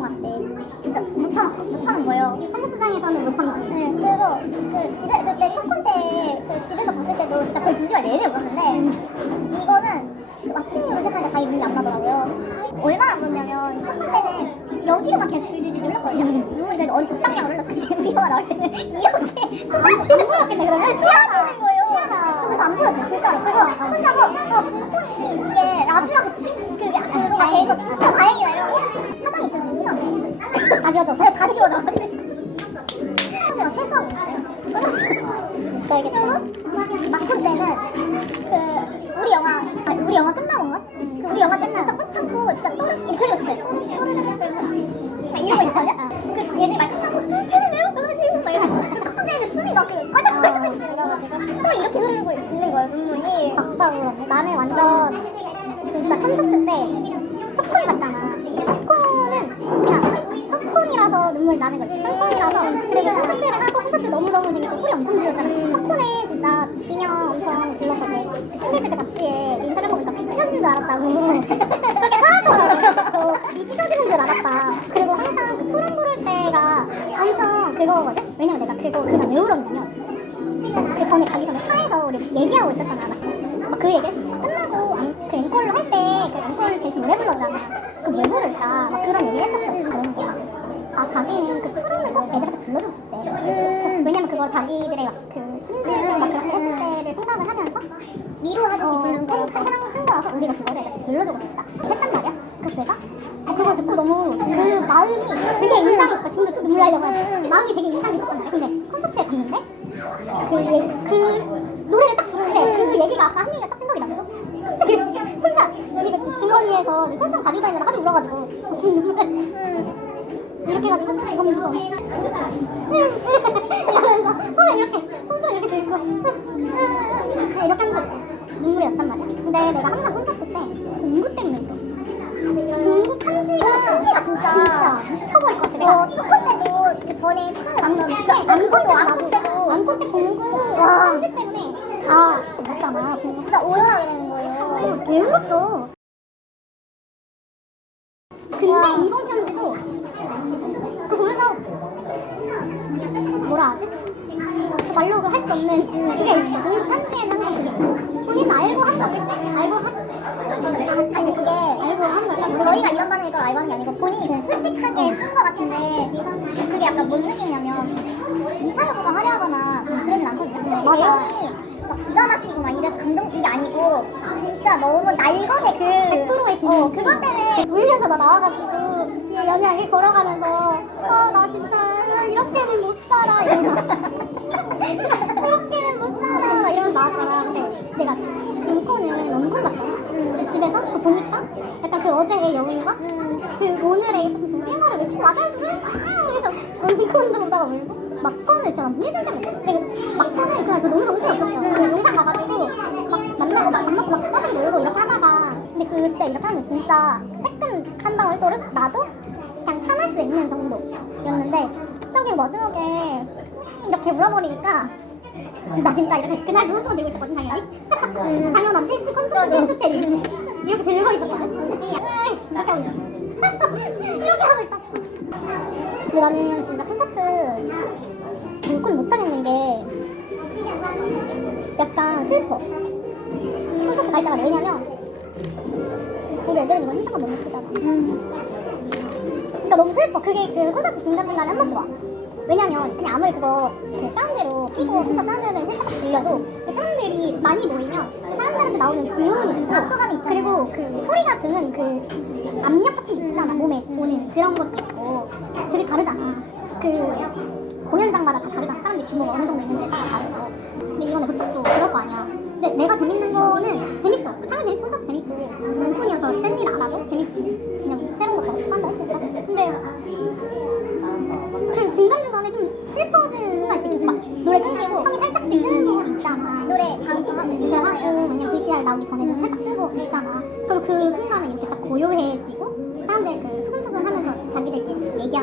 영화 때 진짜 못 참았어 못 참은 거예요 콘서트장에서는 못 참았지 네 그래서 그 집에 그때 첫 콘때 그 집에서 봤을 때도 진짜 거의 두 시간 내내 울었는데 이거는 마침내 도착하니까 다행히 눈이 안 나더라고요 얼마나 울었냐면 첫 콘때는 여기로만 계속 줄줄줄 흘렀거든요 눈물이 그래도 어느 적당량으로 흘렀어 이제 우리가 나올 때는 이렇게 쏟아지는 거였겠네 그러면 쏟아지는 거예요 저 그래서 안 보였어요 진짜로 그래서 혼자서 아 중콘이 이게 다 지워졌어요? 다 지워져가지고 제가 세수하고 있어요. 있어야겠다 마콘 때는 그 우리 영화 아, 우리 영화 끝나고인가? 그 우리 영화 때 진짜 꾹 참고 진짜 또르르 이렇게 흘렸어요. 또르르 그래서 막 이러고 있거든요? 그 예진이 말 끝나고 쟤는 왜 울어가지고 막 이러고. 갑자기 숨이 막그 꺼져가지고. 이러가지고. 또 이렇게 흐르고 있는 거예요 눈물이. 작다고 나는 완전 진짜 콘서트 때 첫콘 갔잖아 눈물 나는 거 있지 첫콘이라서 그리고 콘서트를 하고 콘서트 너무너무 재밌고 소리 엄청 질렀잖아 첫 콘에 진짜 비명 엄청 질렀어 그 신기즈가 잡지에 인터뷰 보면 나비 찢어지는 줄 알았다고. 그렇게 하더라고 비 찢어지는 줄 알았다. 그리고 항상 그 푸른 부를 때가 엄청 그거거든? 왜냐면 내가 그거 그날 왜 울었냐면 그 전에 가기 전에 차에서 우리 얘기하고 있었잖아. 막 그 얘기를. 끝나고 안- 그 앵콜을 할때 그 아 자기는 그 프로는 꼭 애들한테 불러주고 싶대. 그래서 왜냐면 그거 자기들의 막 그 힘들고 막 그렇게 했을 때를 생각을 하면서 위로하듯이 부르는 거 사랑을 한 거라서 우리가 그거를 애들한테 불러주고 싶다. 했단 말이야. 그래서 내가 어, 그걸 듣고 너무 그 마음이 되게 인상이 깊어. 지금도 또 눈물 나려고 하는데 마음이 되게 인상이 깊었단 말이야. 근데 콘서트에 갔는데 그, 얘- 그 노래를 딱 부르는데 그 얘기가 아까 한 얘기가 딱 생각이 나면서 갑자기 혼자 이거 주머니에서 손수 가지고 다니다가 하도 울어가지고 지금 눈물을 이렇게 해가지고 주섬주섬 이러면서 손을 이렇게 손수 이렇게 들고 그냥 이렇게 하면서 눈물이 났단 말이야. 근데 내가 항상 콘서트 때 공구 때문에 울어 공구 편지가 편지가 진짜 진짜 미쳐버릴 것 같아 내가. 첫콘 때도 그 전에 방금 그 안콘 때도 안콘 때 공구 편지 때문에 다 울었잖아 공구. 진짜 오열하게 되는 거예요. 왜 울었어 근데 이번 편지도 그 보면서 뭐라 하지? 그 말로 할 수 없는 그게 있어. 공부 편지에는 항상 그게 있어. 본인 알고 한 거겠지? 알고 한 아니 근데 그게 알고 한 거야. 저희가 이런 반응일 걸 알고 한 게 아니고 본인이 그냥 솔직하게 쓴 거 같은데 그게 약간 뭔 느낌이냐면 미사여구가 화려하거나 그러진 않거든요. 맞아. 내용이 막 기가 막히고 막 이래서 감동 이게 아니고 진짜 너무 날것의 그 100%의 진심. 어, 그것 때문에 울면서 막 나와가지고 이 연양을 걸어가면서 아 나 진짜 이렇게는 못 살아. 이러면서. 이렇게는 못 살아. 막 이러면서 나왔잖아. 근데 내가 진코는 원콘 봤잖아. 집에서? 그 보니까? 약간 그 어제의 여운과? 그 오늘의 좀 우리말을 왜 이렇게 맞아주는 아 그래서 원콘도 보다가 울고 막콘은 진짜 난 예전 때문에 되게 막콘은 그냥 저 너무 정신이 없었어. 그 영상 봐가지고 막 만나고 막 만나고 막 떠들기 놀고 이렇게 하다가 근데 그때 이렇게 하면 진짜 수 있는 정도였는데 갑자기 마지막에 이렇게 울어버리니까 나 진짜 이렇게 그날 눈웃음을 들고 있었거든 당연히. 당연한 필수 컨트롤 필수 때 이렇게 들고 있었거든. 이렇게 하고 있었어. 이렇게 하고 있었어. 근데 나는 진짜 콘서트 물건 못하겠는 게 약간 슬퍼. 콘서트 갈 때마다 왜냐면 우리 애들은 이거 혼자만 너무 크잖아 그러니까 너무 슬퍼. 그게 그 콘서트 중간중간에 한 번씩 와. 왜냐면 그냥 아무리 그거 그 사운드로 끼고 해서 사운드를 살짝 들려도 그 사람들이 많이 모이면 그 사람들한테 나오는 기운이 있고 압도감이 있잖아. 그리고 그 소리가 주는 그 압력 같은 게 있잖아 몸에 오는 그런 것도 있고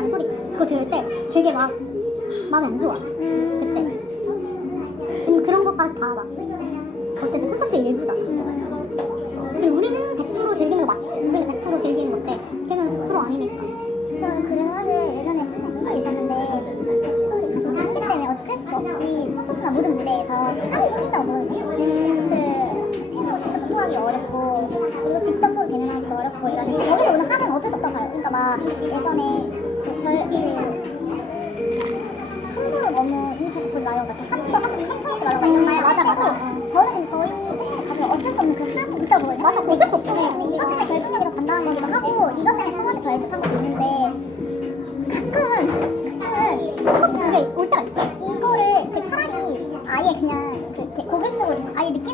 하는 소리. 그거 들을 때 되게 막 마음에 안 좋아. 그때. 왜냐면 그런 것까지 다 막 어쨌든 콘서트 일부잖아 근데 우리는 100% 즐기는 거 맞지? 우리는 100% 즐기는 건데 걔는 100% 아니니까. 저는 그래서 예전에 조금 있었는데 서울이 가서 때문에 어쩔 수 없이 콘서트나 모든 무대에서 향이 생긴다고 보거든요. 음. 그 생각을 소통하기 어렵고 직접 소리 대면하기도 어렵고 이러는데 저희는 오늘 하는 어쩔 수 없다고 봐요. 그러니까 막 예전에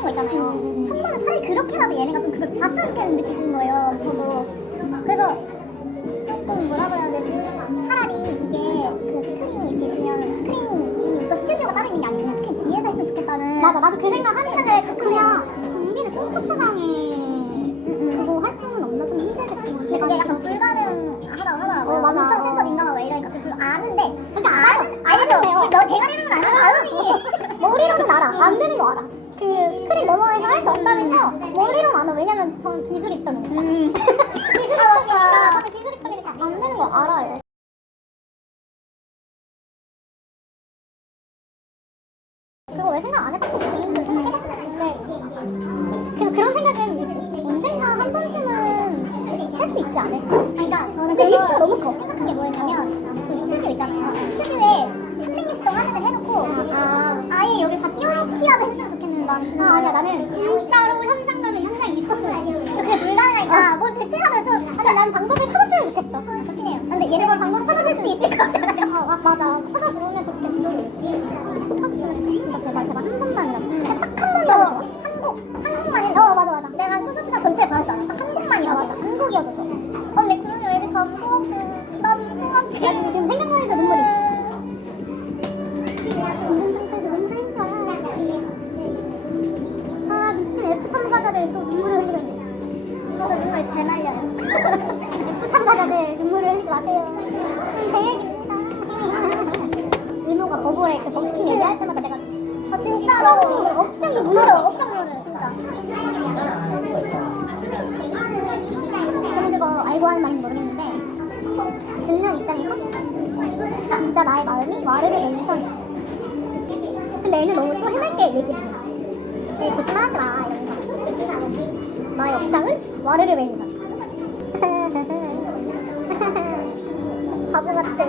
거 있잖아요. 한 번은 차라리 그렇게라도 얘네가 좀 그걸 봤으면 좋겠는 느낌이 드는 거예요. 저도 그래서 조금 뭐라 그래야 되지? 차라리 이게 그 스크린이 이렇게 있으면 스크린이 있고 스튜디오가 따로 있는 게 아니면 스크린 뒤에서 했으면 좋겠다는 맞아 나도 그 생각 하는데 그냥 정비를 콘서트장에 그거 할 수는 없나 좀 힘들겠지 근데 그게 약간 불가능 하다고 하더라고요 어, 맞아. 엄청 센서 민감하고 왜 이러니까 그걸 아는데 그러니까 아는 알죠 너 대가리로는 안 하는 아음이 머리로는 알아 안 되는 거 알아 그 스크린 너머에서 할 수 없다는 거 머리로는 알아 왜냐면 전 기술 입덕이니까 기술 입덕이니까 저는 기술 입덕이니까 안 되는 거 알아요 그거 왜 생각 안 해봤지? 개인들 생각해봤지? 그 그런 생각은. 언젠가 한 번쯤은 할 수 있지 않을까? 그러니까 저는 근데 리스크가 너무 커. 버버의 그 버스킹 얘기할 때마다 내가 아 진짜로 억장이 무너져 억장 무너져요 진짜. 저는 그거 알고 하는 말인지 모르겠는데 듣는 입장에서 진짜 나의 마음이 와르르 왼손이야. 근데 애는 너무 또 해맑게 얘기를 해. 애 거짓말하지 마 이러면서 나의 억장은 와르르 왼손. 바보 같아.